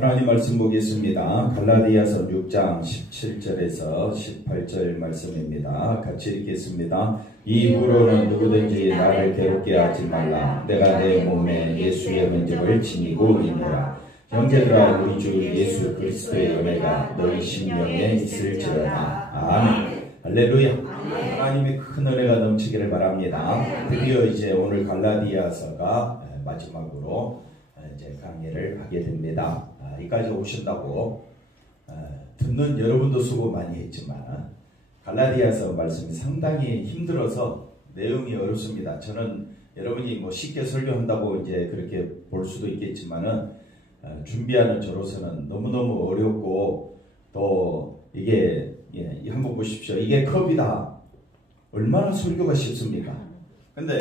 하나님 말씀 보겠습니다. 갈라디아서 6장 17절에서 18절 말씀입니다. 같이 읽겠습니다. 이후로는 누구든지 나를 괴롭게 하지 말라. 내가 내 몸에 예수의 면접을 지니고 있노라. 형제들아, 우리 주 예수 그리스도의 은혜가 너희 심령에 있을지어다. 아멘. 할렐루야. 하나님의 큰 은혜가 넘치기를 바랍니다. 드디어 이제 오늘 갈라디아서가 마지막으로 이제 강의를 하게 됩니다. 여기까지 오신다고 듣는 여러분도 수고 많이 했지만 갈라디아서 말씀이 상당히 힘들어서 내용이 어렵습니다. 저는 여러분이 뭐 쉽게 설교한다고 이제 그렇게 볼 수도 있겠지만은 준비하는 저로서는 너무너무 어렵고 또 이게 한번 보십시오. 이게 컵이다. 얼마나 설교가 쉽습니까? 근데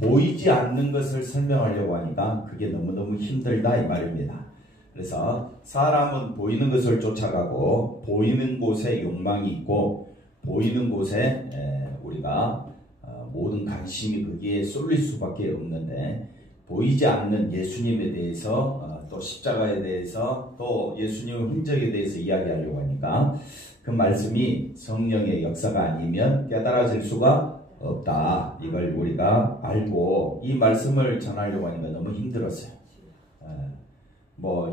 보이지 않는 것을 설명하려고 하니까 그게 너무너무 힘들다 이 말입니다. 그래서 사람은 보이는 것을 쫓아가고 보이는 곳에 욕망이 있고 보이는 곳에 우리가 모든 관심이 거기에 쏠릴 수밖에 없는데 보이지 않는 예수님에 대해서 또 십자가에 대해서 또 예수님의 흔적에 대해서 이야기하려고 하니까 그 말씀이 성령의 역사가 아니면 깨달아질 수가 없다. 이걸 우리가 알고 이 말씀을 전하려고 하니까 너무 힘들었어요.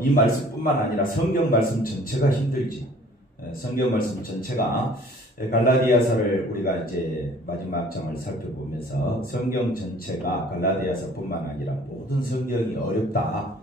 이 말씀뿐만 아니라 성경 말씀 전체가 힘들지. 성경 말씀 전체가 갈라디아서를 우리가 이제 마지막 장을 살펴보면서 성경 전체가 갈라디아서뿐만 아니라 모든 성경이 어렵다.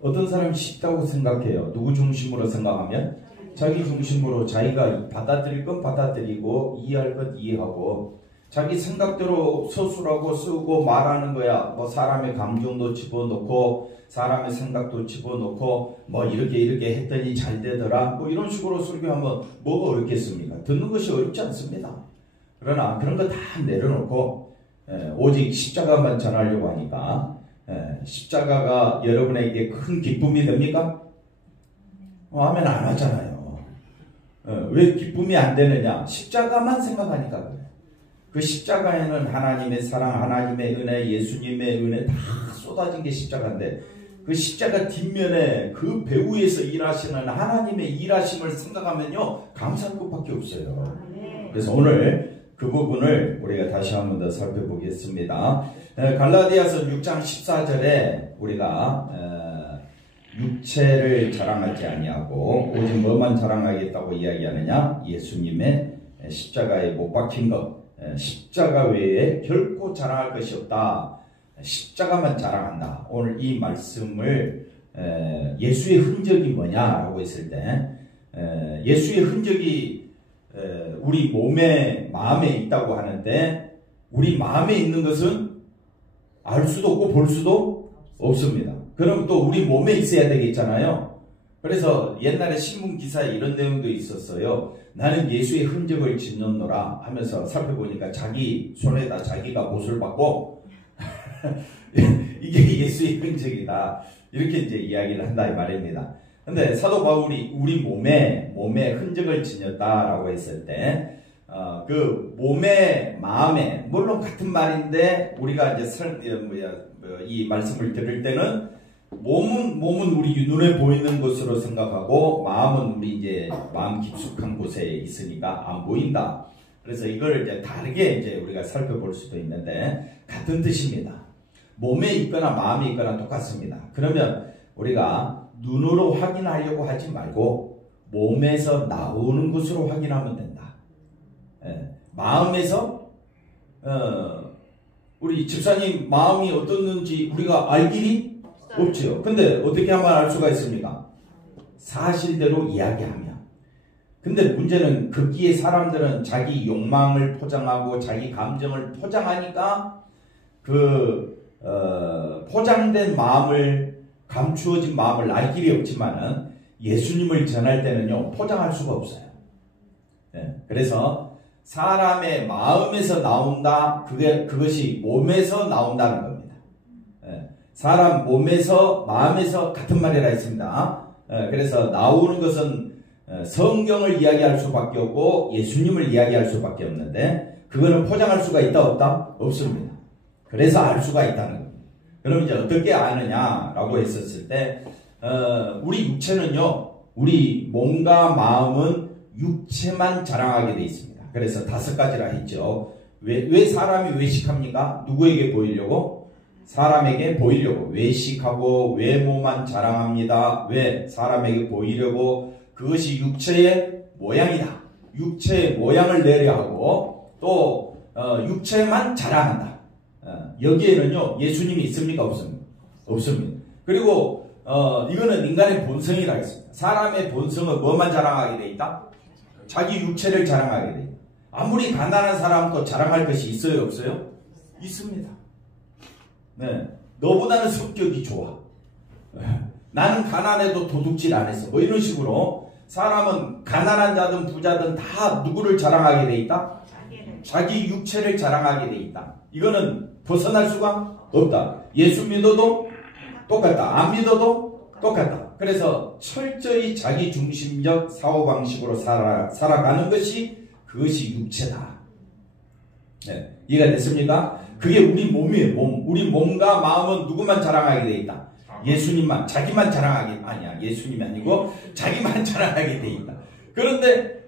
어떤 사람이 쉽다고 생각해요. 누구 중심으로 생각하면? 자기 중심으로 자기가 받아들일 건 받아들이고 이해할 건 이해하고 자기 생각대로 서술하고 쓰고 말하는 거야. 사람의 감정도 집어넣고 사람의 생각도 집어넣고 이렇게 했더니 잘 되더라. 이런 식으로 설교하면 뭐가 어렵겠습니까? 듣는 것이 어렵지 않습니다. 그러나 그런 거 다 내려놓고 오직 십자가만 전하려고 하니까 십자가가 여러분에게 큰 기쁨이 됩니까? 아멘 안 하잖아요. 왜 기쁨이 안 되느냐? 십자가만 생각하니까 그래. 그 십자가에는 하나님의 사랑, 하나님의 은혜, 예수님의 은혜 다 쏟아진 게 십자가인데 그 십자가 뒷면에 그 배후에서 일하시는 하나님의 일하심을 생각하면요 감사할 것밖에 없어요. 그래서 오늘 그 부분을 우리가 다시 한 번 더 살펴보겠습니다. 갈라디아서 6장 14절에 우리가 육체를 자랑하지 아니하고 오직 뭐만 자랑하겠다고 이야기하느냐? 예수님의 십자가에 못 박힌 것, 십자가 외에 결코 자랑할 것이 없다. 십자가만 자랑한다. 오늘 이 말씀을 예수의 흔적이 뭐냐라고 했을 때 예수의 흔적이 우리 몸에 마음에 있다고 하는데 우리 마음에 있는 것은 알 수도 없고 볼 수도 없습니다. 그럼 또 우리 몸에 있어야 되겠잖아요. 그래서 옛날에 신문 기사에 이런 내용도 있었어요. 나는 예수의 흔적을 짓는노라 하면서 살펴보니까 자기 손에다 자기가 못을 받고 이게 예수의 흔적이다. 이렇게 이제 이야기를 한다 이 말입니다. 근데 사도 바울이 우리 몸에 흔적을 지녔다라고 했을 때 그 몸에 마음에 물론 같은 말인데 우리가 이제 이 말씀을 들을 때는 몸은 우리 눈에 보이는 것으로 생각하고 마음은 우리 이제 마음 깊숙한 곳에 있으니까 안 보인다. 그래서 이걸 이제 다르게 이제 우리가 살펴볼 수도 있는데 같은 뜻입니다. 몸에 있거나 마음에 있거나 똑같습니다. 그러면 우리가 눈으로 확인하려고 하지 말고 몸에서 나오는 것으로 확인하면 된다. 마음에서 우리 집사님 마음이 어떻는지 우리가 알 길이 없죠. 근데 어떻게 하면 알 수가 있습니까? 사실대로 이야기하면. 근데 문제는 거기에 사람들은 자기 욕망을 포장하고 자기 감정을 포장하니까 포장된 마음을 감추어진 마음을 알 길이 없지만은 예수님을 전할 때는요 포장할 수가 없어요. 그래서 사람의 마음에서 나온다. 그것이 몸에서 나온다는 겁니다. 사람 몸에서 마음에서 같은 말이라 했습니다. 그래서 나오는 것은 성경을 이야기할 수밖에 없고 예수님을 이야기할 수밖에 없는데 그거는 포장할 수가 있다 없다? 없습니다. 그래서 알 수가 있다는 겁니다. 그럼 이제 어떻게 아느냐라고 했었을 때 우리 육체는요, 우리 몸과 마음은 육체만 자랑하게 돼 있습니다. 그래서 5가지라 했죠. 왜 사람이 외식합니까? 누구에게 보이려고? 사람에게 보이려고. 외식하고 외모만 자랑합니다. 왜? 사람에게 보이려고. 그것이 육체의 모양이다. 육체의 모양을 내려 하고 또 육체만 자랑한다. 여기에는요, 예수님이 있습니까? 없습니까? 없습니다. 그리고 이거는 인간의 본성이라 했습니다. 사람의 본성은 뭐만 자랑하게 돼 있다? 자기 육체를 자랑하게 돼 있다. 아무리 가난한 사람도 자랑할 것이 있어요, 없어요? 있습니다. 네, 너보다는 성격이 좋아. 나는 가난해도 도둑질 안 했어. 뭐 이런 식으로 사람은 가난한 자든 부자든 다 누구를 자랑하게 돼 있다? 자기 육체를 자랑하게 돼 있다. 이거는 벗어날 수가 없다. 예수 믿어도 똑같다. 안 믿어도 똑같다. 그래서 철저히 자기 중심적 사고방식으로 살아가는 것이 그것이 육체다. 네, 이해가 됐습니까? 그게 우리 몸이에요. 몸. 우리 몸과 마음은 누구만 자랑하게 돼 있다. 예수님만, 자기만 자랑하게, 아니야. 예수님이 아니고 자기만 자랑하게 돼 있다. 그런데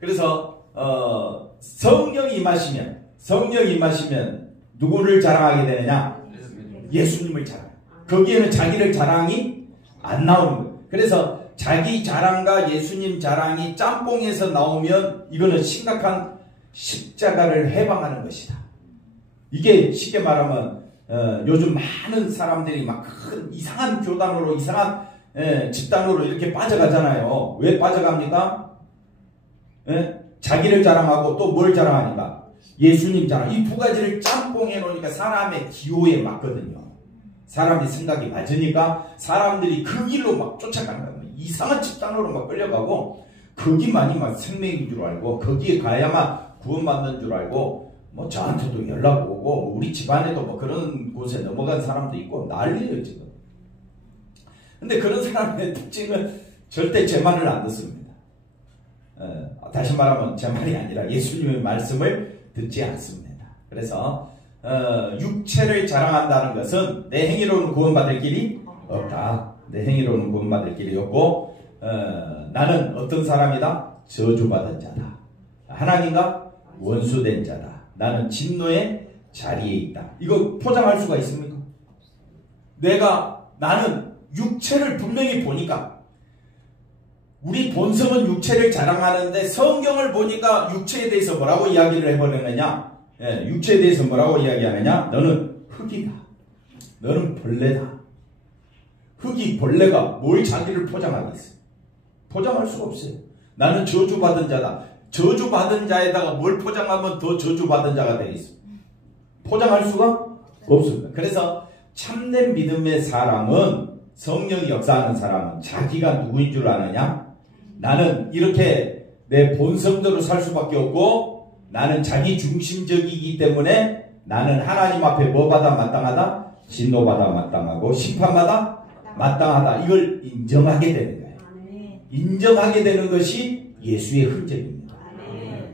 그래서 성령이 임하시면 누구를 자랑하게 되느냐? 예수님을 자랑. 거기에는 자기를 자랑이 안 나오는 거예요. 그래서 자기 자랑과 예수님 자랑이 짬뽕에서 나오면 이거는 심각한 십자가를 해방하는 것이다. 이게 쉽게 말하면 요즘 많은 사람들이 막 큰 이상한 교단으로 이상한 집단으로 이렇게 빠져가잖아요. 왜 빠져갑니까? 자기를 자랑하고 또 뭘 자랑하니까? 예수님 자랑. 이 2가지를 짬뽕해 놓으니까 사람의 기호에 맞거든요. 사람의 생각이 맞으니까 사람들이 그 길로 막 쫓아가는 거예요. 이상한 집단으로 막 끌려가고 거기만이 막 생명인 줄 알고 거기에 가야만 구원받는 줄 알고 뭐 저한테도 연락 오고 우리 집안에도 뭐 그런 곳에 넘어간 사람도 있고 난리예요 지금. 근데 그런 사람의 특징은 절대 제 말을 안 듣습니다. 다시 말하면 제 말이 아니라 예수님의 말씀을 듣지 않습니다. 그래서 육체를 자랑한다는 것은 내 행위로는 구원받을 길이 없다. 내 행위로는 구원받을 길이 없고 나는 어떤 사람이다? 저주받은 자다. 하나님과 원수된 자다. 나는 진노의 자리에 있다. 이거 포장할 수가 있습니까? 나는 육체를 분명히 보니까 우리 본성은 육체를 자랑하는데 성경을 보니까 육체에 대해서 뭐라고 이야기를 해버리느냐? 육체에 대해서 뭐라고 이야기하느냐? 너는 흙이다. 너는 벌레다. 흙이 벌레가 뭘 자기를 포장하겠어요? 포장할 수가 없어요. 나는 저주받은 자다. 저주받은 자에다가 뭘 포장하면 더 저주받은 자가 되겠어요? 포장할 수가 없습니다. 그래서 참된 믿음의 사람은 성령이 역사하는 사람은 자기가 누구인 줄 아느냐? 나는 이렇게 내 본성대로 살 수밖에 없고 나는 자기 중심적이기 때문에 나는 하나님 앞에 뭐 받아 마땅하다? 진노받아 마땅하고 심판받아 마땅하다. 이걸 인정하게 되는 거예요. 인정하게 되는 것이 예수의 흔적입니다.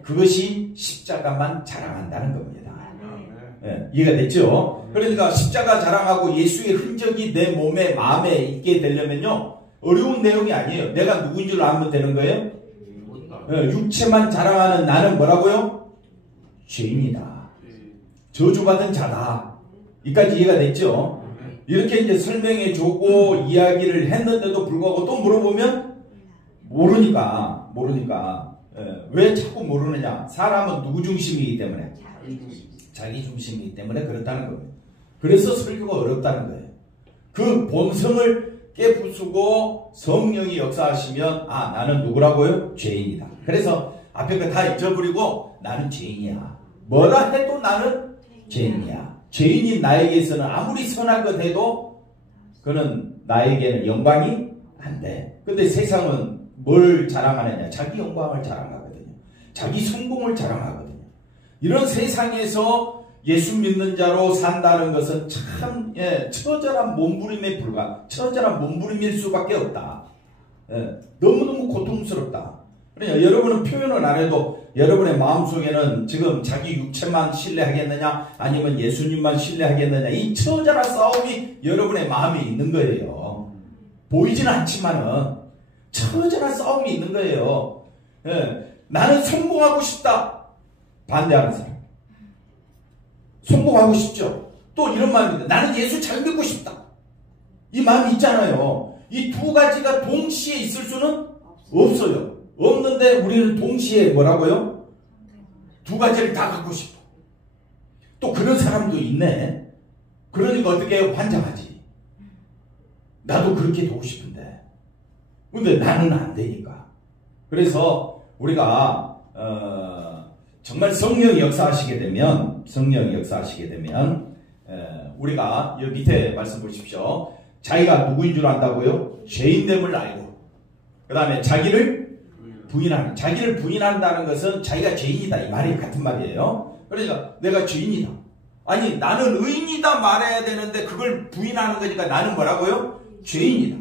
그것이 십자가만 자랑한다는 겁니다. 이해가 됐죠? 그러니까 십자가 자랑하고 예수의 흔적이 내 몸에 마음에 있게 되려면요 어려운 내용이 아니에요. 내가 누구인 줄 알면 되는 거예요. 육체만 자랑하는 나는 뭐라고요? 죄인이다. 저주받은 자다. 이까지 이해가 됐죠? 이렇게 이제 설명해 주고 이야기를 했는데도 불구하고 또 물어보면 모르니까 왜 자꾸 모르느냐? 사람은 누구 중심이기 때문에? 자기 중심이기 때문에 그렇다는 겁니다. 그래서 설교가 어렵다는 거예요. 그 본성을 깨부수고 성령이 역사하시면 나는 누구라고요? 죄인이다. 그래서 앞에 거 다 잊어버리고 나는 죄인이야. 뭐라 해도 나는 죄인이야. 죄인인 나에게서는 아무리 선한 것 해도 그는 나에게는 영광이 안 돼. 근데 세상은 뭘 자랑하느냐? 자기 영광을 자랑하거든요. 자기 성공을 자랑하거든요. 이런 세상에서 예수 믿는 자로 산다는 것은 참 처절한 몸부림에 처절한 몸부림일 수밖에 없다. 너무너무 고통스럽다. 그러니까 여러분은 표현을 안 해도 여러분의 마음속에는 지금 자기 육체만 신뢰하겠느냐 아니면 예수님만 신뢰하겠느냐 이 처절한 싸움이 여러분의 마음에 있는 거예요. 보이지는 않지만은 처절한 싸움이 있는 거예요. 예, 나는 성공하고 싶다. 반대하는 사람. 성공하고 싶죠. 또 이런 마음입니다. 나는 예수 잘 믿고 싶다. 이 마음이 있잖아요. 이 두 가지가 동시에 있을 수는 없어요. 없는데 우리는 동시에 뭐라고요? 두 가지를 다 갖고 싶어. 또 그런 사람도 있네. 그러니까 어떻게 해요? 환장하지. 나도 그렇게 되고 싶은데. 근데 나는 안 되니까. 그래서 우리가 정말 성령이 역사하시게 되면 우리가 여기 밑에 말씀 보십시오. 자기가 누구인 줄 안다고요? 죄인됨을 알고 그 다음에 자기를 부인한다는 것은 자기가 죄인이다 이 말이 같은 말이에요. 그러니까 내가 죄인이다. 아니 나는 의인이다 말해야 되는데 그걸 부인하는 거니까 나는 뭐라고요? 죄인이다.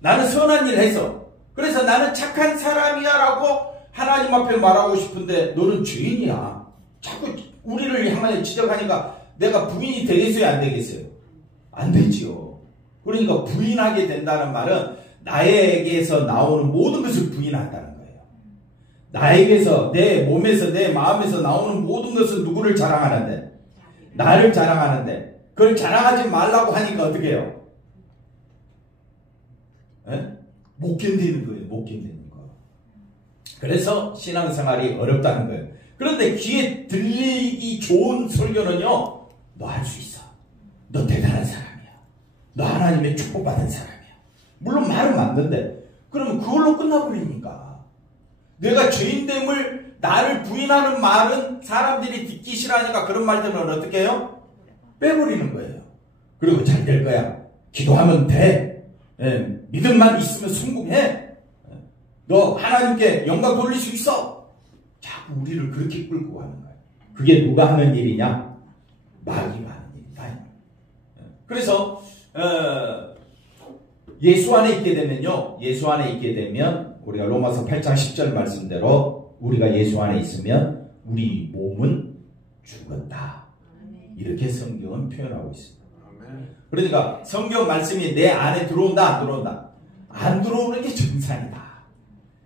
나는 선한 일을 해서 그래서 나는 착한 사람이야 라고 하나님 앞에 말하고 싶은데 너는 죄인이야. 자꾸 우리를 향하여 지적하니까 내가 부인이 되겠어요? 안 되겠어요? 안 되지요. 그러니까 부인하게 된다는 말은 나에게서 나오는 모든 것을 부인한다는 거예요. 나에게서 내 몸에서 내 마음에서 나오는 모든 것은 누구를 자랑하는데? 나를 자랑하는데 그걸 자랑하지 말라고 하니까 어떻게 해요? 못 견디는 거예요. 못 견디는 거. 그래서 신앙생활이 어렵다는 거예요. 그런데 귀에 들리기 좋은 설교는요. 너 할 수 있어. 너 대단한 사람이야. 너 하나님의 축복받은 사람이야. 물론 말은 맞는데 그러면 그걸로 끝나버리니까. 내가 죄인됨을 나를 부인하는 말은 사람들이 듣기 싫어하니까 그런 말들은 어떻게 해요? 빼버리는 거예요. 그리고 잘 될 거야. 기도하면 돼. 믿음만 있으면 성공해. 너 하나님께 영광 돌릴 수 있어. 자꾸 우리를 그렇게 끌고 가는 거예요. 그게 누가 하는 일이냐? 마귀가 하는 일이다. 그래서 예수 안에 있게 되면요. 예수 안에 있게 되면 우리가 로마서 8장 10절 말씀대로 우리가 예수 안에 있으면 우리 몸은 죽었다. 이렇게 성경은 표현하고 있습니다. 그러니까 성경 말씀이 내 안에 들어온다 안 들어온다? 안 들어오는 게 정상이다.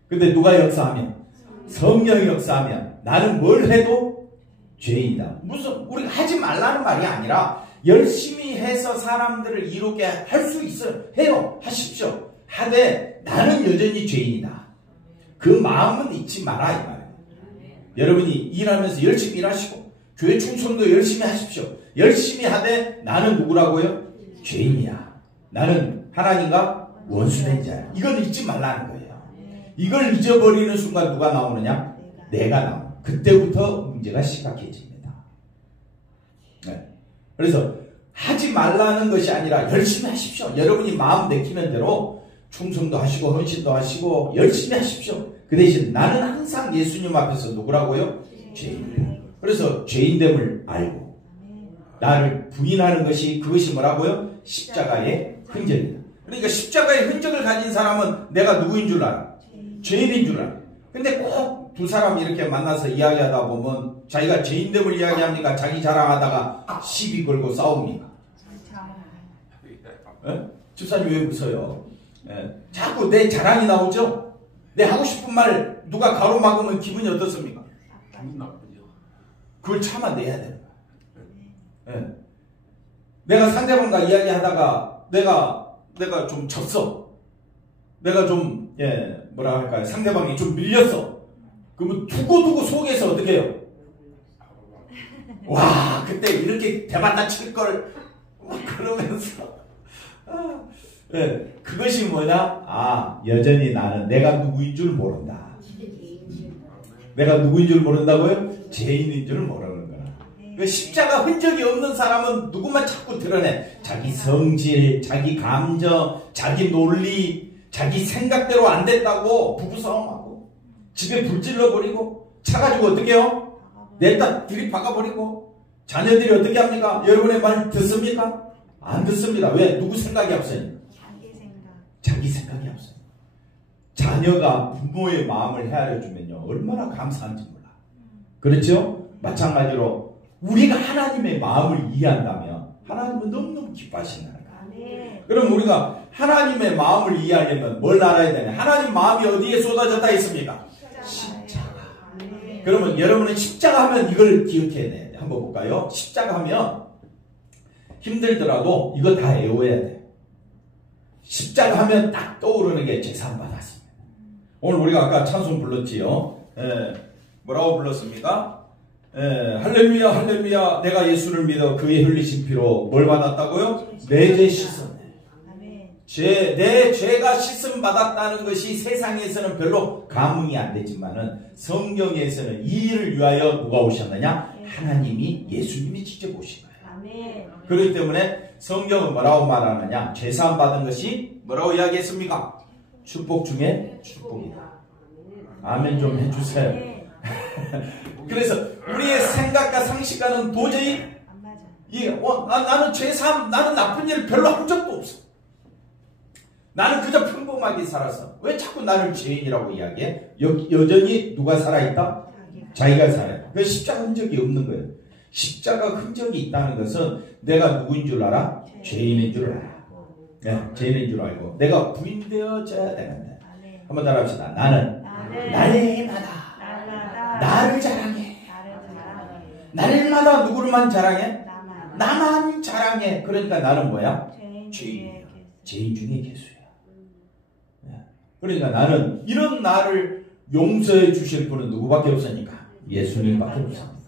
근데 누가 역사하면? 성령이 역사하면 나는 뭘 해도 죄인이다. 무슨 우리가 하지 말라는 말이 아니라 열심히 해서 사람들을 이롭게 할 수 있어요. 해요. 하십시오. 하되 나는 여전히 죄인이다. 그 마음은 잊지 마라 이 말이에요. 여러분이 일하면서 열심히 일하시고 교회 충성도 열심히 하십시오. 열심히 하되 나는 누구라고요? 죄인이야. 나는 하나님과 원수된 자야. 이건 잊지 말라는 거예요. 이걸 잊어버리는 순간 누가 나오느냐? 내가 나오는. 그때부터 문제가 심각해집니다. 네. 그래서 하지 말라는 것이 아니라 열심히 하십시오. 여러분이 마음 내키는 대로 충성도 하시고 헌신도 하시고 열심히 하십시오. 그 대신 나는 항상 예수님 앞에서 누구라고요? 죄인이다. 그래서 죄인됨을 알고 나를 부인하는 것이 그것이 뭐라고요? 십자가의 흔적이다. 그러니까 십자가의 흔적을 가진 사람은 내가 누구인 줄 알아? 죄인인 줄 알아. 근데 꼭 두 사람 이렇게 만나서 이야기하다 보면 자기가 죄인됨을 이야기합니까? 자기 자랑하다가 시비 걸고 싸웁니까? 집사님 왜 웃어요? 자꾸 내 자랑이 나오죠? 내 하고 싶은 말 누가 가로막으면 기분이 어떻습니까? 기분 나쁘죠. 그걸 참아내야 되는 거야. 내가 상대방과 이야기하다가 내가 좀 졌어. 내가 좀 뭐라 할까요? 상대방이 좀 밀렸어. 그러면 두고두고 속에서 어떻게 해요? 와 그때 이렇게 대받다 칠걸 그러면서 그것이 뭐냐? 여전히 나는 내가 누구인 줄 모른다. 내가 누구인 줄 모른다고요? 죄인인 줄 모르는 거야. 십자가 흔적이 없는 사람은 누구만 자꾸 드러내. 자기 성질, 자기 감정, 자기 논리, 자기 생각대로 안 됐다고 부부싸움하고 집에 불 질러버리고 차 가지고 어떻게 해요? 냈다 들이박아버리고 자녀들이 어떻게 합니까? 여러분의 말 듣습니까? 안 듣습니다. 왜? 누구 생각이 없어요? 자기 생각이 없어요. 자녀가 부모의 마음을 헤아려주면요 얼마나 감사한지 몰라. 그렇죠? 마찬가지로 우리가 하나님의 마음을 이해한다면 하나님은 너무너무 기뻐하신다는 거예요. 그럼 우리가 하나님의 마음을 이해하려면 뭘 알아야 되냐? 하나님 마음이 어디에 쏟아졌다 했습니까? 십자가. 그러면 여러분은 십자가 하면 이걸 기억해야 돼. 한번 볼까요? 십자가 하면 힘들더라도 이거 다 외워야 돼. 십자가 하면 딱 떠오르는 게 제사함받았습니다. 오늘 우리가 아까 찬송 불렀지요. 뭐라고 불렀습니까? 할렐루야 할렐루야 내가 예수를 믿어 그의 흘리신 피로 뭘 받았다고요? 내 죄 씻음. 내 죄가 씻음 받았다는 것이 세상에서는 별로 감흥이 안 되지만은 성경에서는 이 일을 위하여 누가 오셨느냐? 하나님이 예수님이 직접 오신 거예요. 그렇기 때문에 성경은 뭐라고 말하느냐? 죄사함 받은 것이 뭐라고 이야기했습니까? 축복 중에 축복이다. 아멘 좀 해주세요. 그래서 우리의 생각과 상식과는 도저히 나는 죄사함, 나는 나쁜 일을 별로 한 적도 없어. 나는 그저 평범하게 살았어. 왜 자꾸 나를 죄인이라고 이야기해? 여전히 누가 살아있다? 자기가 살아요. 그 십자가 흔적이 없는 거예요. 십자가 흔적이 있다는 것은 내가 누구인 줄 알아? 죄인인 줄 알아. 네, 죄인인 줄 알고 내가 부인되어져야 되는데. 한번 따라합시다. 나는 날마다 나를 자랑해. 날마다 누구를만 자랑해? 나만 자랑해. 그러니까 나는 뭐야? 죄인 중에 개수야. 그러니까 나는 이런 나를 용서해 주실 분은 누구밖에 없으니까 예수님밖에 없습니다.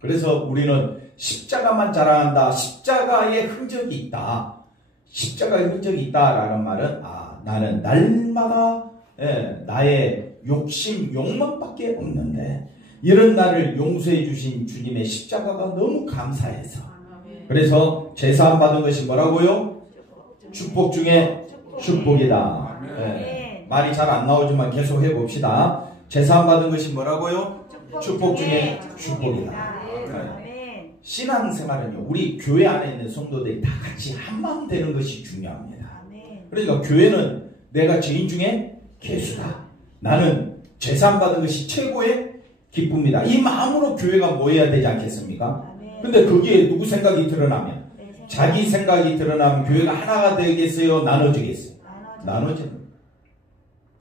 그래서 우리는 십자가만 자랑한다. 십자가의 흔적이 있다. 십자가의 흔적이 있다라는 말은 나는 날마다 나의 욕심, 욕망밖에 없는데 이런 나를 용서해 주신 주님의 십자가가 너무 감사해서 그래서 제사함 받은 것이 뭐라고요? 축복 중에 축복이다. 말이 잘 안 나오지만 계속 해봅시다. 제사함 받은 것이 뭐라고요? 축복 중에 축복이다. 신앙생활은요, 우리 교회 안에 있는 성도들이 다 같이 한마음 되는 것이 중요합니다. 그러니까 교회는 내가 죄인 중에 개수다. 나는 제사함 받은 것이 최고의 기쁨이다. 이 마음으로 교회가 모여야 되지 않겠습니까? 근데 거기에 누구 생각이 드러나면, 자기 생각이 드러나면 교회가 하나가 되겠어요? 나눠지겠어요? 나눠지는.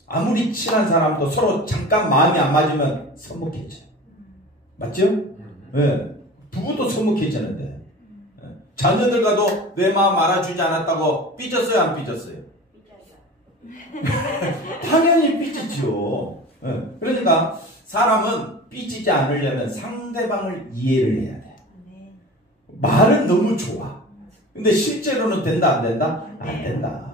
아무리 친한 사람도 서로 잠깐 마음이 안 맞으면 서먹해져요. 맞죠? 네. 부부도 서먹해지는데. 자녀들과도 내 마음 알아주지 않았다고 삐졌어요? 안 삐졌어요? 당연히 삐졌죠. 네. 그러니까 사람은 삐지지 않으려면 상대방을 이해를 해야 돼. 말은 너무 좋아. 근데 실제로는 된다 안 된다? 안 된다.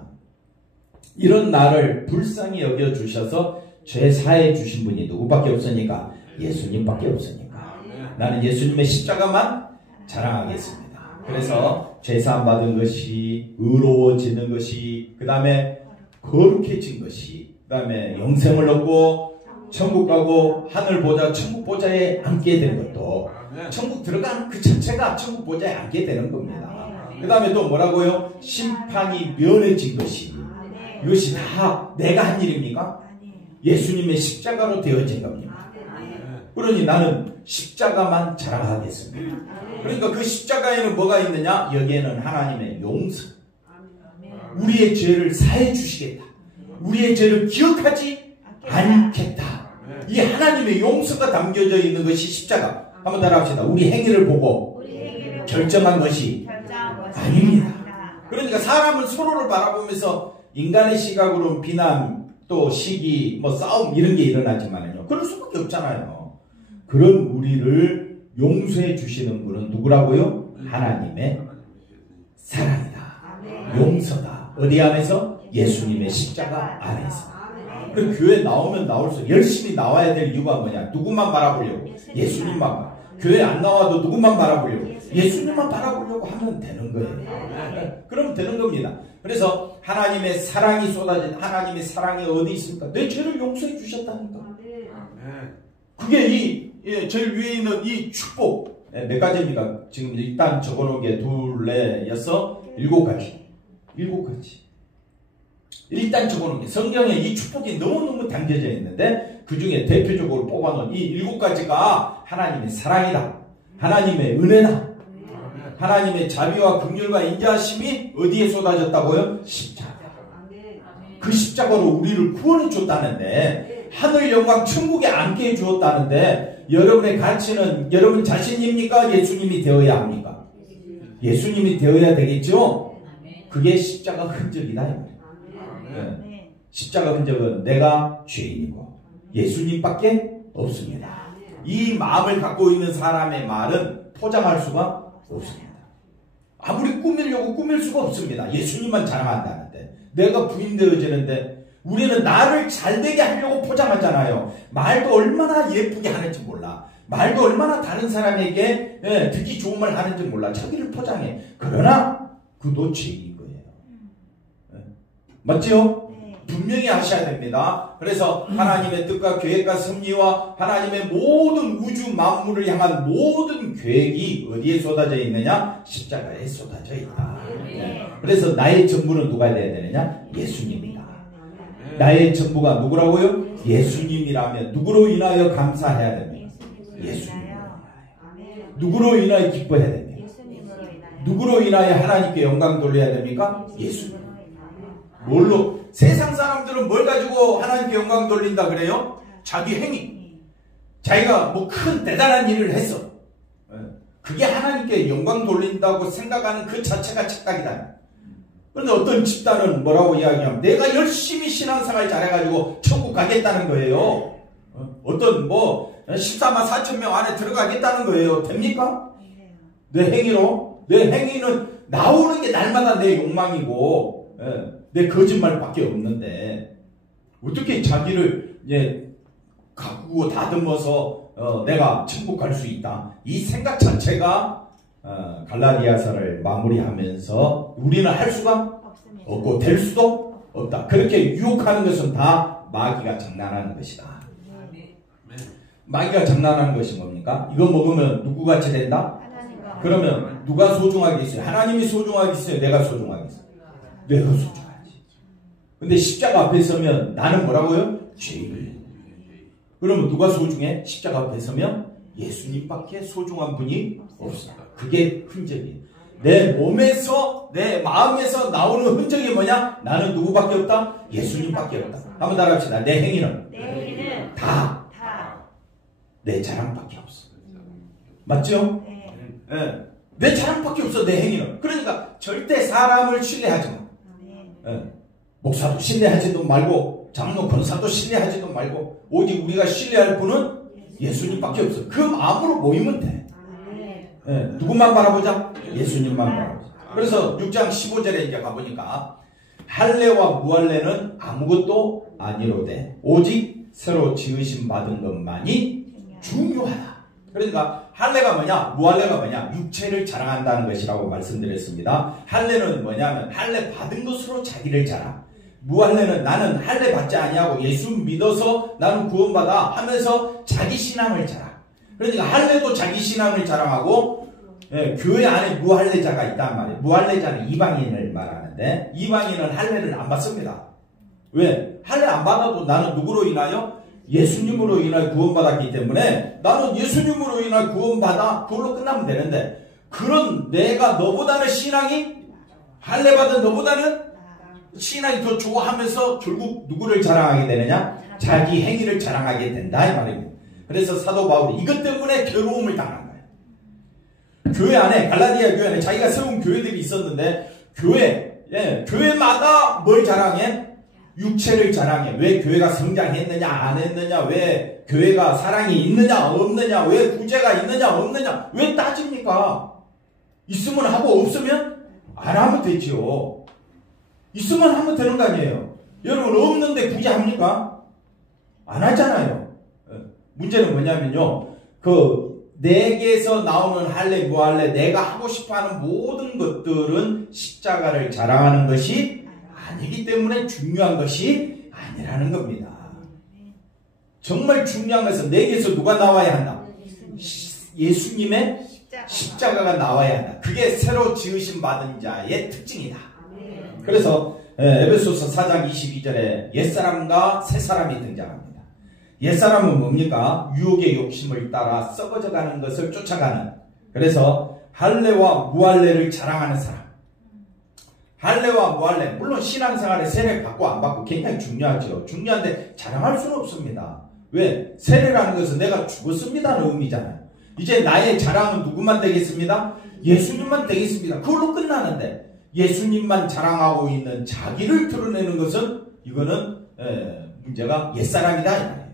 이런 나를 불쌍히 여겨주셔서 죄 사해 주신 분이 누구밖에 없으니까? 예수님밖에 없으니까. 나는 예수님의 십자가만 자랑하겠습니다. 그래서 제사함 받은 것이, 의로워지는 것이, 그 다음에 거룩해진 것이, 그 다음에 영생을 얻고 천국 가고 하늘 보좌, 천국 보좌에 앉게 된 것도, 천국 들어간 그 자체가 천국 보좌에 앉게 되는 겁니다. 그 다음에 또 뭐라고요? 심판이 면해진 것이, 이것이 다 내가 한 일입니까? 예수님의 십자가로 되어진 겁니다. 그러니 나는 십자가만 자랑하겠습니다. 그러니까 그 십자가에는 뭐가 있느냐? 여기에는 하나님의 용서. 우리의 죄를 사해 주시겠다. 우리의 죄를 기억하지 않겠다. 이 하나님의 용서가 담겨져 있는 것이 십자가. 한번 따라합시다. 우리 행위를 보고 결정한 것이 아닙니다. 그러니까 사람은 서로를 바라보면서 인간의 시각으로는 비난, 또 시기, 싸움 이런 게 일어나지만요. 그럴 수밖에 없잖아요. 그런 우리를 용서해 주시는 분은 누구라고요? 하나님의 사랑이다. 용서다. 어디 안에서? 예수님의 십자가 안에서. 그 교회 나오면 나올수록 열심히 나와야 될 이유가 뭐냐? 누구만 바라보려고? 예수님만. 교회 안 나와도 누구만 바라보려고? 예수님만 바라보려고 하면 되는 거예요. 그럼 되는 겁니다. 그래서 하나님의 사랑이 쏟아진, 하나님의 사랑이 어디 있습니까? 내 죄를 용서해 주셨다니까. 그게 제일 위에 있는 이 축복. 몇 가지입니까? 지금 일단 적어놓은 둘, 넷, 여섯, 7가지. 7가지. 일단 적어놓은 게 성경에 이 축복이 너무너무 담겨져 있는데 그 중에 대표적으로 뽑아놓은 이 7가지가 하나님의 사랑이다. 하나님의 은혜다. 하나님의 자비와 긍휼과 인자하심이 어디에 쏟아졌다고요? 십자가. 그 십자가로 우리를 구원해 줬다는데, 하늘 영광 천국에 앉게 해 주었다는데, 여러분의 가치는 여러분 자신입니까? 예수님이 되어야 합니까? 예수님이 되어야 되겠죠? 그게 십자가 흔적이다. 네. 십자가 흔적은 내가 죄인이고 예수님밖에 없습니다. 이 마음을 갖고 있는 사람의 말은 포장할 수가 없습니다. 아무리 꾸미려고 꾸밀 수가 없습니다. 예수님만 자랑한다는데, 내가 부인되어지는데, 우리는 나를 잘되게 하려고 포장하잖아요. 말도 얼마나 예쁘게 하는지 몰라. 말도 얼마나 다른 사람에게 듣기 좋은 말 하는지 몰라. 자기를 포장해. 그러나 그도 죄인 거예요. 맞죠? 분명히 하셔야 됩니다. 그래서 하나님의 뜻과 계획과 섭리와 하나님의 모든 우주 만물을 향한 모든 계획이 어디에 쏟아져 있느냐? 십자가에 쏟아져 있다. 그래서 나의 전부는 누가 돼야 되느냐? 예수님이다. 나의 전부가 누구라고요? 예수님이라면 누구로 인하여 감사해야 됩니까? 예수님으로 인하여. 누구로 인하여 기뻐해야 됩니까? 누구로 인하여 하나님께 영광 돌려야 됩니까? 예수님. 뭘로? 세상 사람들은 뭘 가지고 하나님께 영광 돌린다 그래요? 자기 행위. 자기가 뭐 큰 대단한 일을 했어. 그게 하나님께 영광 돌린다고 생각하는 그 자체가 착각이다. 그런데 어떤 집단은 뭐라고 이야기하면 내가 열심히 신앙생활 잘해가지고 천국 가겠다는 거예요. 어떤 뭐 14만 4천 명 안에 들어가겠다는 거예요. 됩니까? 내 행위로? 내 행위는 나오는 게 날마다 내 욕망이고 내 거짓말밖에 없는데 어떻게 자기를 가꾸고 다듬어서 내가 천국 갈 수 있다. 이 생각 자체가 갈라디아서를 마무리하면서 우리는 할 수가 없고 될 수도 없다. 그렇게 유혹하는 것은 다 마귀가 장난하는 것이다. 마귀가 장난하는 것이 뭡니까? 이거 먹으면 누구같이 된다? 그러면 누가 소중하겠어요? 하나님이 소중하겠어요? 내가 소중하겠어요? 내가 소중하지. 근데 십자가 앞에 서면 나는 뭐라고요? 죄인을. 그러면 누가 소중해? 십자가 앞에 서면 예수님밖에 소중한 분이 없어. 그게 흔적이에요. 내 몸에서 내 마음에서 나오는 흔적이 뭐냐? 나는 누구밖에 없다? 예수님밖에 없다. 한번 따라합시다. 내 행위는 다 내 자랑밖에 없어. 맞죠? 네. 내 자랑밖에 없어. 내 행위는. 그러니까 절대 사람을 신뢰하지 마. 목사도 신뢰하지도 말고 장로 권사도 신뢰하지도 말고 오직 우리가 신뢰할 분은 예수님밖에 없어. 그 마음으로 모이면 돼. 누구만 바라보자? 예수님만 바라보자. 그래서 6장 15절에 이제 가보니까 할례와 무할례는 아무것도 아니로되 오직 새로 지으심 받은 것만이 중요하다. 그러니까 할례가 뭐냐? 무할례가 뭐냐? 육체를 자랑한다는 것이라고 말씀드렸습니다. 할례는 뭐냐면 할례 받은 것으로 자기를 자랑. 무할례는 나는 할례 받지 아니하고 예수 믿어서 나는 구원받아 하면서 자기 신앙을 자랑. 그러니까 할례도 자기 신앙을 자랑하고 교회 안에 무할례자가 있단 말이에요. 무할례자는 이방인을 말하는데 이방인은 할례를 안 받습니다. 왜? 할례 안 받아도 나는 누구로 인하여? 예수님으로 인하여 구원받았기 때문에 나는 예수님으로 인하여 구원받아 그걸로 끝나면 되는데 그런 내가 너보다는 신앙이 할례 받은 너보다는 신앙이 더 좋아하면서 결국 누구를 자랑하게 되느냐? 자기 행위를 자랑하게 된다 이 말입니다. 그래서 사도 바울이 이것 때문에 괴로움을 당한 거예요. 교회 안에 갈라디아 교회 안에 자기가 세운 교회들이 있었는데 교회마다 뭘 자랑해? 육체를 자랑해. 왜 교회가 성장했느냐 안 했느냐, 왜 교회가 사랑이 있느냐 없느냐, 왜 구제가 있느냐 없느냐, 왜 따집니까? 있으면 하고 없으면 안 하면 되지요. 있으면 하면 되는 거 아니에요. 여러분 없는데 굳이 합니까? 안 하잖아요. 문제는 뭐냐면요, 내게서 나오는 할례 무할례 내가 하고 싶어하는 모든 것들은 십자가를 자랑하는 것이 아니기 때문에 중요한 것이 아니라는 겁니다. 정말 중요한 것은 내게서 누가 나와야 한다? 예수님의 십자가가 나와야 한다. 그게 새로 지으심 받은 자의 특징이다. 그래서 에베소서 4장 22절에 옛사람과 새사람이 등장합니다. 옛사람은 뭡니까? 유혹의 욕심을 따라 썩어져가는 것을 쫓아가는, 그래서 할례와 무할례를 자랑하는 사람. 할례와 무할례, 물론 신앙생활에 세례 받고 안 받고 굉장히 중요하죠. 중요한데 자랑할 수는 없습니다. 왜? 세례라는 것은 내가 죽었습니다는 의미잖아요. 이제 나의 자랑은 누구만 되겠습니다? 예수님만 되겠습니다. 그걸로 끝나는데 예수님만 자랑하고 있는 자기를 드러내는 것은 이거는 문제가 옛사람이다 이 말이에요.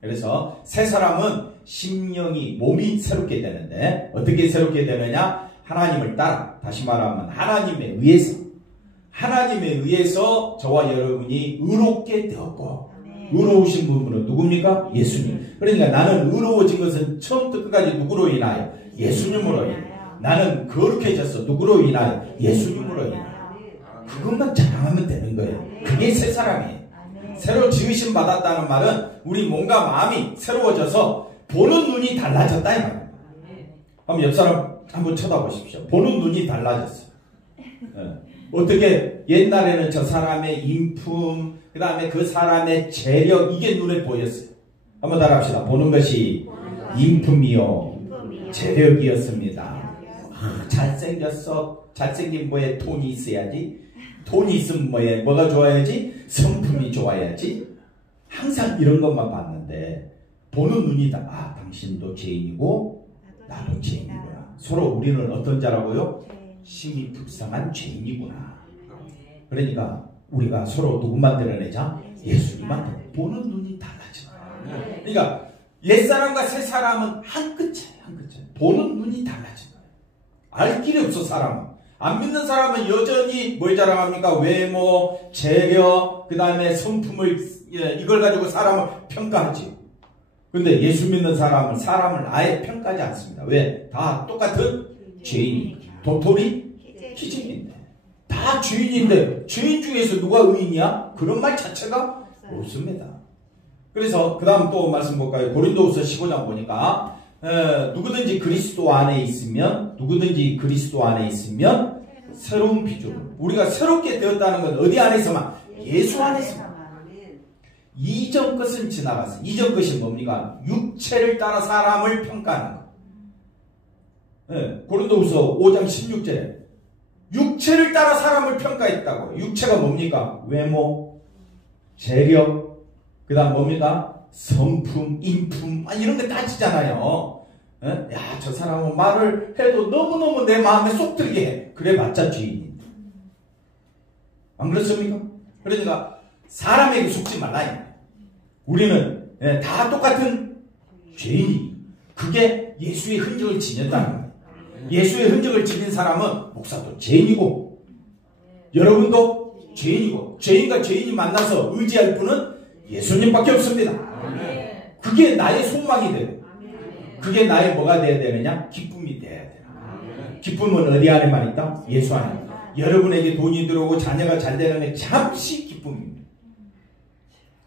그래서 새 사람은 심령이 몸이 새롭게 되는데 어떻게 새롭게 되느냐? 하나님을 따라, 다시 말하면 하나님에 의해서 저와 여러분이 의롭게 되었고, 의로우신 분은 누굽니까? 예수님. 그러니까 나는 의로워진 것은 처음부터 끝까지 누구로 인하여? 예수님으로 인하여. 나는 거룩해졌어. 누구로 인하여? 예수님으로 인하여. 그것만 자랑하면 되는 거예요. 그게 새 사람이에요. 새로 지으심 받았다는 말은 우리 몸과 마음이 새로워져서 보는 눈이 달라졌다 이 말이에요. 한번 옆 사람 한번 쳐다보십시오. 보는 눈이 달라졌어요. 어떻게 옛날에는 저 사람의 인품, 그 다음에 그 사람의 재력, 이게 눈에 보였어요. 한번 따라합시다. 보는 것이 인품이요 재력이었습니다. 잘생겼어. 잘생긴 뭐에 돈이 있어야지. 돈이 있으면 뭐가 좋아야지? 성품이 좋아야지. 항상 이런 것만 봤는데 보는 눈이 당신도 죄인이고 나도 죄인이구나. 서로 우리는 어떤 자라고요? 심히 불쌍한 죄인이구나. 그러니까 우리가 서로 누구만 드러내자? 예수님만. 보는 눈이 달라져. 그러니까 옛사람과 새사람은 한 끗 차이, 한 끗 차이. 보는 눈이 달라진 거예요. 알 길이 없어 사람은. 안 믿는 사람은 여전히 뭘 자랑합니까? 외모, 재력, 그 다음에 성품을, 이걸 가지고 사람을 평가하지. 근데 예수 믿는 사람은 사람을 아예 평가하지 않습니다. 왜? 다 똑같은 죄인. 도토리? 기적인데. 다 죄인인데 죄인 중에서 누가 의인이야? 그런 말 자체가 없습니다. 그래서 그 다음 또 말씀 볼까요? 고린도후서 15장 보니까 누구든지 그리스도 안에 있으면 새로운 피조물. 우리가 새롭게 되었다는 건 어디 안에서만? 예수 안에서만. 이전 것은 지나갔어. 이전 것이 뭡니까? 육체를 따라 사람을 평가하는 거. 고린도후서 5장 16절에 육체를 따라 사람을 평가했다고. 육체가 뭡니까? 외모, 재력, 그 다음 뭡니까? 성품, 인품, 이런 거 따지잖아요. 야, 저 사람은 말을 해도 너무너무 내 마음에 쏙 들게 해. 그래 봤자 죄인인데. 안 그렇습니까? 그러니까 사람에게 속지 말라. 우리는 다 똑같은 죄인이. 그게 예수의 흔적을 지녔다는 거예요. 예수의 흔적을 지닌 사람은 목사도 죄인이고 여러분도 죄인이고, 죄인과 죄인이 만나서 의지할 분은 예수님밖에 없습니다. 그게 나의 소망이 되고, 그게 나의 뭐가 돼야 되느냐? 기쁨이 돼야 되나. 기쁨은 어디 안에만 있다? 예수 안에. 여러분에게 돈이 들어오고 자녀가 잘 되는 게 잠시 기쁨입니다.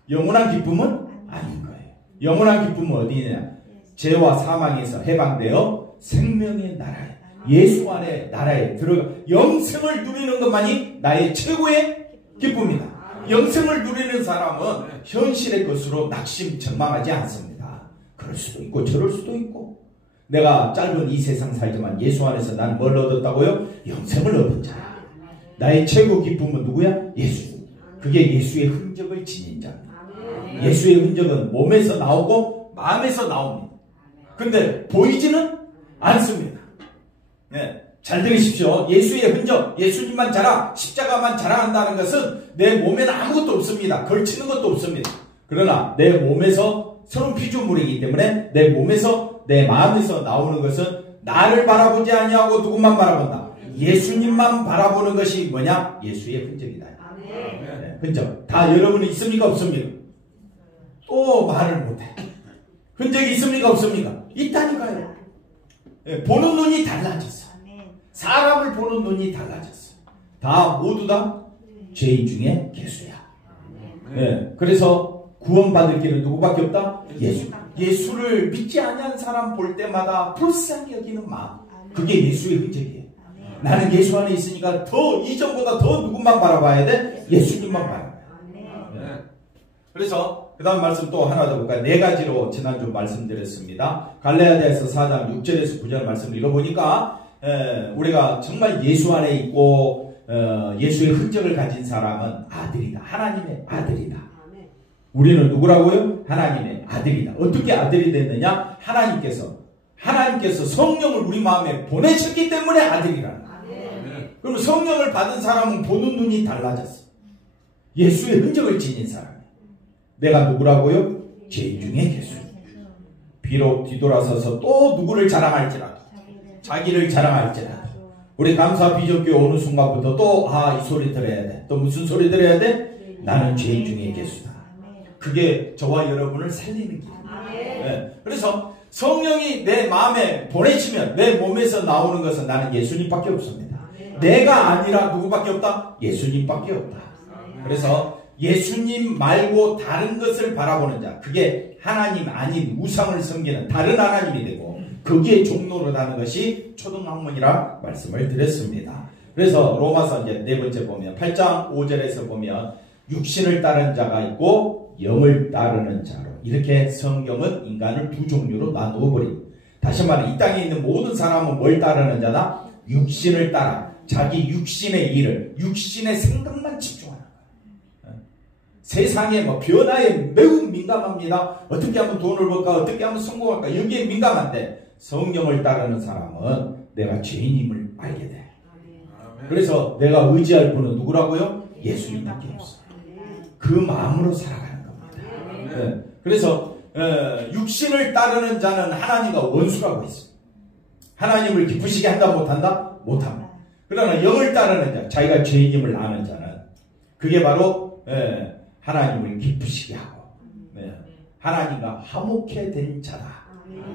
영원한 기쁨은 아닌 거예요. 영원한 기쁨은 어디 있느냐? 죄와 사망에서 해방되어 생명의 나라에, 예수 안의 나라에 들어가 영생을 누리는 것만이 나의 최고의 기쁨이다. 영생을 누리는 사람은 현실의 것으로 낙심전망하지 않습니다. 그럴 수도 있고 저럴 수도 있고. 내가 짧은 이 세상 살지만 예수 안에서 난 뭘 얻었다고요? 영생을 얻은 자야. 나의 최고 기쁨은 누구야? 예수. 그게 예수의 흔적을 지닌 자입니다. 예수의 흔적은 몸에서 나오고 마음에서 나옵니다. 근데 보이지는 않습니다. 잘 들으십시오. 예수의 흔적, 예수님만 자랑, 십자가만 자랑한다는 것은 내 몸에는 아무것도 없습니다. 걸치는 것도 없습니다. 그러나 내 몸에서 새로운 피조물이기 때문에 내 몸에서, 내 마음에서 나오는 것은 나를 바라보지 아니하고 누구만 바라본다? 예수님만 바라보는 것이 뭐냐? 예수의 흔적이다. 흔적. 다 여러분이 있습니까? 없습니까? 또 말을 못해. 흔적이 있습니까? 없습니까? 있다니까요. 보는 눈이 달라졌어. 사람을 보는 눈이 달라졌어. 다 모두 다 죄인 중에 개수야. 그래서 구원받을 길은 누구밖에 없다? 예수. 예수를 믿지 아니한 사람 볼 때마다 불쌍히 여기는 마음. 그게 예수의 흔적이에요. 나는 예수 안에 있으니까 더 이전보다 더 누구만 바라봐야 돼? 예수님만 바라봐야 돼. 그래서 그 다음 말씀 또 하나 더 볼까요? 네 가지로 지난주 말씀드렸습니다. 갈라디아서 4장 6절에서 9절 말씀을 읽어보니까 우리가 정말 예수 안에 있고 예수의 흔적을 가진 사람은 아들이다. 하나님의 아들이다. 우리는 누구라고요? 하나님의 아들이다. 어떻게 아들이 됐느냐? 하나님께서 성령을 우리 마음에 보내셨기 때문에 아들이라는 거예요. 그럼 성령을 받은 사람은 보는 눈이 달라졌어. 예수의 흔적을 지닌 사람. 내가 누구라고요? 죄인 중에 개수. 비록 뒤돌아서서 또 누구를 자랑할지라도, 자기를 자랑할지라도, 우리 감사 비전교회 어느 순간부터 또 이 소리 들어야 돼. 또 무슨 소리 들어야 돼? 나는 죄인 중에 개수다. 그게 저와 여러분을 살리는 길입니다. 그래서 성령이 내 마음에 보내시면 내 몸에서 나오는 것은 나는 예수님밖에 없습니다. 내가 아니라 누구밖에 없다? 예수님밖에 없다. 그래서 예수님 말고 다른 것을 바라보는 자, 그게 하나님 아닌 우상을 섬기는 다른 하나님이 되고 거기에 종로로 가는 것이 초등학문이라 말씀을 드렸습니다. 그래서 로마서 이제 네 번째 보면 8장 5절에서 보면 육신을 따르는 자가 있고 영을 따르는 자로, 이렇게 성경은 인간을 두 종류로 나누어 버립니다. 다시 말해 이 땅에 있는 모든 사람은 뭘 따르는 자다? 육신을 따라 자기 육신의 일을, 육신의 생각만 집중하는 거예요. 세상의 변화에 매우 민감합니다. 어떻게 하면 돈을 벌까? 어떻게 하면 성공할까? 여기에 민감한데 성령을 따르는 사람은 내가 죄인임을 알게 돼. 그래서 내가 의지할 분은 누구라고요? 예수님밖에 없어. 그 마음으로 살아가는 겁니다. 그래서 육신을 따르는 자는 하나님과 원수라고 했습니다. 하나님을 기쁘시게 한다 못한다? 못합니다. 그러나 영을 따르는 자, 자기가 죄인임을 아는 자는 그게 바로 하나님을 기쁘시게 하고 하나님과 화목해 된 자다.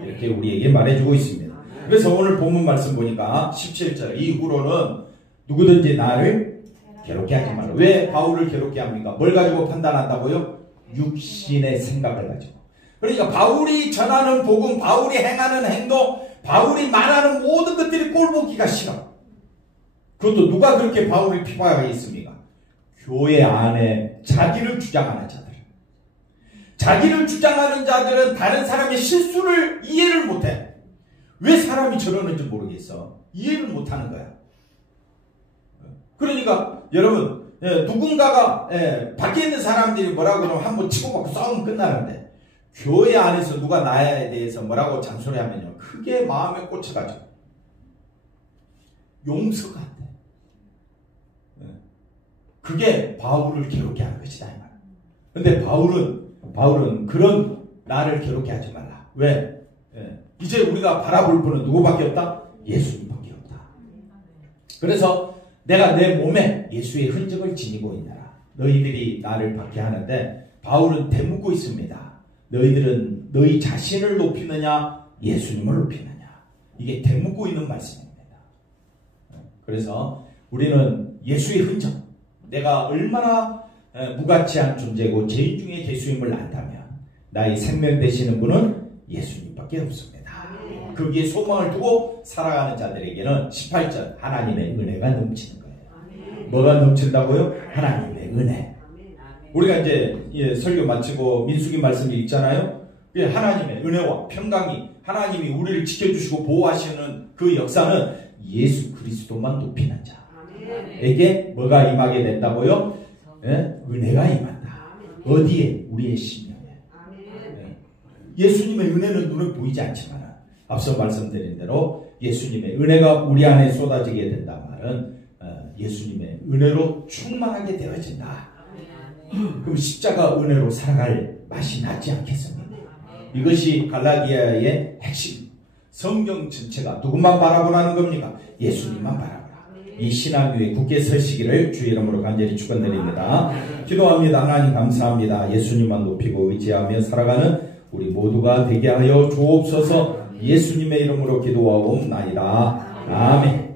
이렇게 우리에게 말해주고 있습니다. 그래서 오늘 본문 말씀 보니까 17절 이후로는 누구든지 나를 괴롭게 하지 말라. 왜 바울을 괴롭게 합니까? 뭘 가지고 판단한다고요? 육신의 생각을 가지고. 그러니까 바울이 전하는 복음, 바울이 행하는 행동, 바울이 말하는 모든 것들이 꼴보기가 싫어. 그것도 누가 그렇게 바울을 핍박하겠습니까? 교회 안에 자기를 주장하는 자들. 자기를 주장하는 자들은 다른 사람의 실수를 이해를 못해. 왜 사람이 저러는지 모르겠어. 이해를 못하는 거야. 그러니까 여러분 누군가가 밖에 있는 사람들이 뭐라고 그러면 한번 치고받고 싸우면 끝나는데 교회 안에서 누가 나에 대해서 뭐라고 잔소리하면요 크게 마음에 꽂혀가지고 용서가 안 돼. 그게 바울을 괴롭게 하는 것이다 이 말. 근데 바울은 그런 나를 괴롭게 하지 말라. 왜? 이제 우리가 바라볼 분은 누구밖에 없다? 예수님밖에 없다. 그래서 내가 내 몸에 예수의 흔적을 지니고 있느라 너희들이 나를 박해하는데 바울은 대묻고 있습니다. 너희들은 너희 자신을 높이느냐 예수님을 높이느냐, 이게 대묻고 있는 말씀입니다. 그래서 우리는 예수의 흔적, 내가 얼마나 무가치한 존재고 죄인 중에 예수님을 안다면 나의 생명 되시는 분은 예수님밖에 없습니다. 거기에 소망을 두고 살아가는 자들에게는 18절 하나님의 은혜가 넘치는 거예요. 뭐가 넘친다고요? 하나님의 은혜. 우리가 이제 설교 마치고 민수기 말씀 읽잖아요. 하나님의 은혜와 평강이, 하나님이 우리를 지켜주시고 보호하시는 그 역사는 예수 그리스도만 높이는 자에게 뭐가 임하게 된다고요? 은혜가 임한다. 어디에? 우리의 심령에. 예수님의 은혜는 눈에 보이지 않지만 앞서 말씀드린 대로 예수님의 은혜가 우리 안에 쏟아지게 된단 말은 예수님의 은혜로 충만하게 되어진다. 그럼 십자가 은혜로 살아갈 맛이 나지 않겠습니까? 이것이 갈라디아의 핵심. 성경 전체가 누구만 바라보라는 겁니까? 예수님만 바라보라. 이 신앙 위에 굳게 서시기를 주의 이름으로 간절히 축원드립니다. 기도합니다. 하나님 감사합니다. 예수님만 높이고 의지하며 살아가는 우리 모두가 되게 하여 주옵소서. 예수님의 이름으로 기도하옵나이다. 아멘.